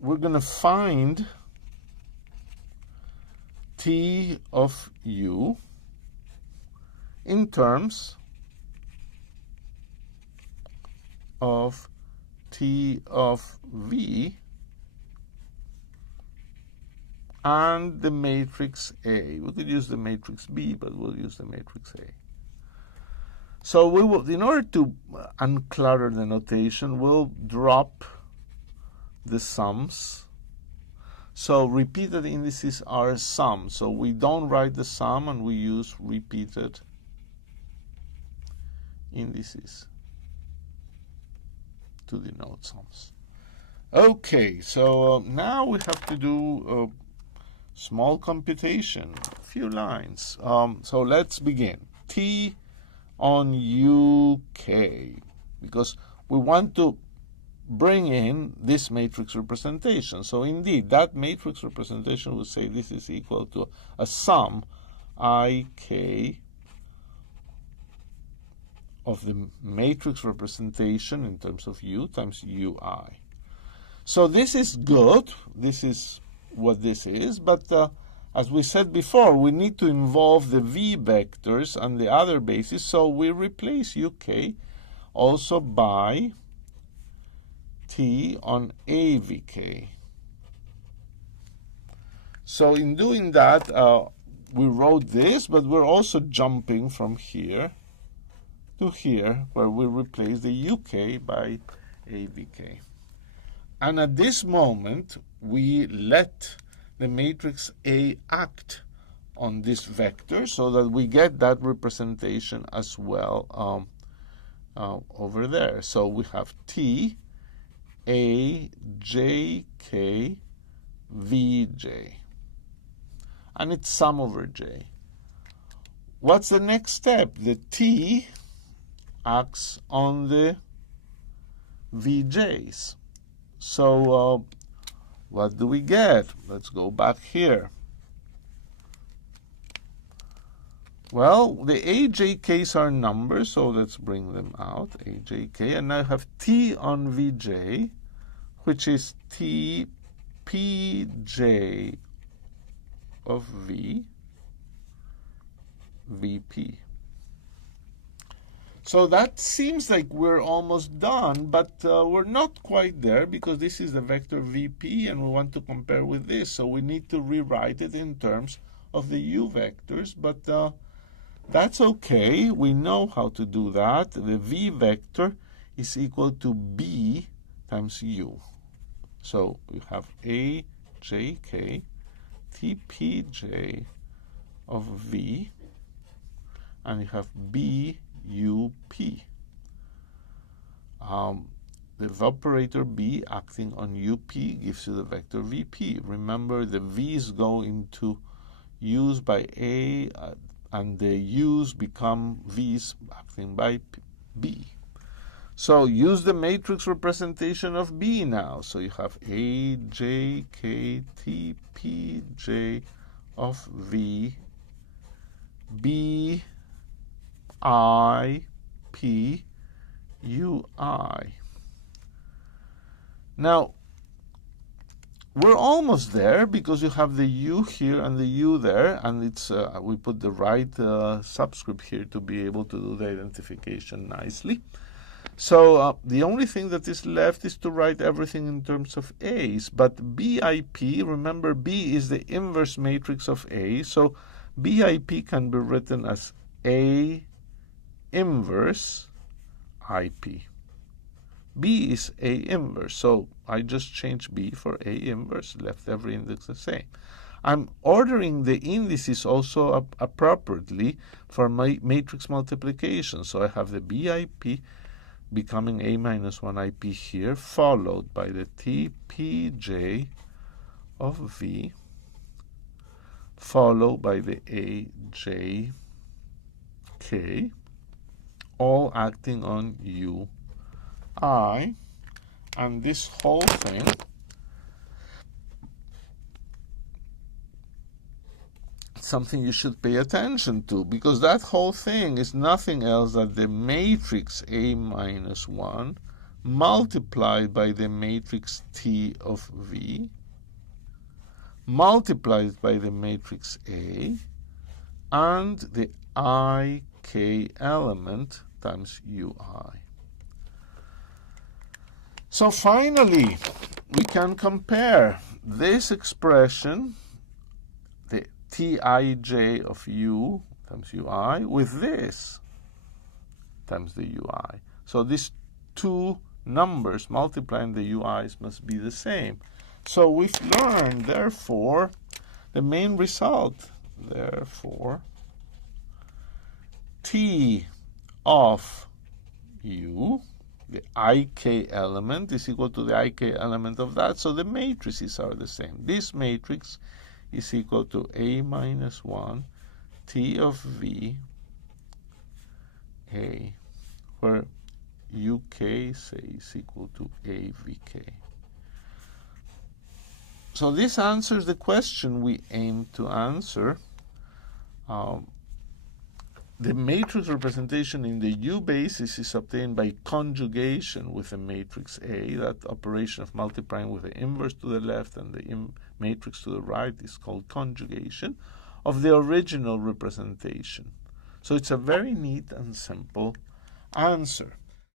we're going to find T of U in terms of T of V and the matrix A. We could use the matrix B, but we'll use the matrix A. So we will, in order to unclutter the notation, we'll drop the sums. So repeated indices are sum. So we don't write the sum and we use repeated indices to denote sums. Okay, so now we have to do a small computation, a few lines. So let's begin. T on UK, because we want to bring in this matrix representation. So indeed, that matrix representation will say this is equal to a sum IK of the matrix representation in terms of U times UI. So this is good. This is what this is. But as we said before, we need to involve the V vectors and the other bases. So we replace UK also by T on AVK. So in doing that, we wrote this, but we're also jumping from here to here, where we replace the UK by AVK. And at this moment, we let the matrix A act on this vector so that we get that representation as well over there. So we have T, A, J, K, V, J. And it's sum over J. What's the next step? The T acts on the VJs. So what do we get? Let's go back here. Well, the AJKs are numbers, so let's bring them out, AJK. And now I have T on VJ, which is T PJ of V, VP. So that seems like we're almost done, but we're not quite there because this is the vector VP and we want to compare with this. So we need to rewrite it in terms of the U vectors, but that's okay. We know how to do that. The V vector is equal to B times U. So we have AJK TPJ of V, and you have BUP. The operator B acting on UP gives you the vector VP. Remember, the V's go into U's by A, and the U's become V's acting by B. So use the matrix representation of B now. So you have A, J, K, T, P, J of V, B, I, P, U, I. Now, we're almost there because you have the U here and the U there, and it's we put the right subscript here to be able to do the identification nicely. So the only thing that is left is to write everything in terms of A's. But BIP, remember, B is the inverse matrix of A. So BIP can be written as A inverse IP. B is A inverse. So I just changed B for A inverse, left every index the same. I'm ordering the indices also appropriately for my matrix multiplication. So I have the BIP becoming A minus 1 IP here, followed by the TPJ of V, followed by the AJK, all acting on UI, and this whole thing something you should pay attention to, because that whole thing is nothing else than the matrix A minus 1 multiplied by the matrix T of V multiplied by the matrix A and the ik element times ui. So finally, we can compare this expression, the Tij of u times ui, with this times the ui. So these two numbers multiplying the ui's must be the same. So we've learned, therefore, the main result. Therefore, T of u, the ik element, is equal to the ik element of that, so the matrices are the same. This matrix is equal to A minus 1 T of V A, where uk, say, is equal to avk. So this answers the question we aim to answer. The matrix representation in the U basis is obtained by conjugation with the matrix A. That operation of multiplying with the inverse to the left and the matrix to the right is called conjugation of the original representation. So it's a very neat and simple answer.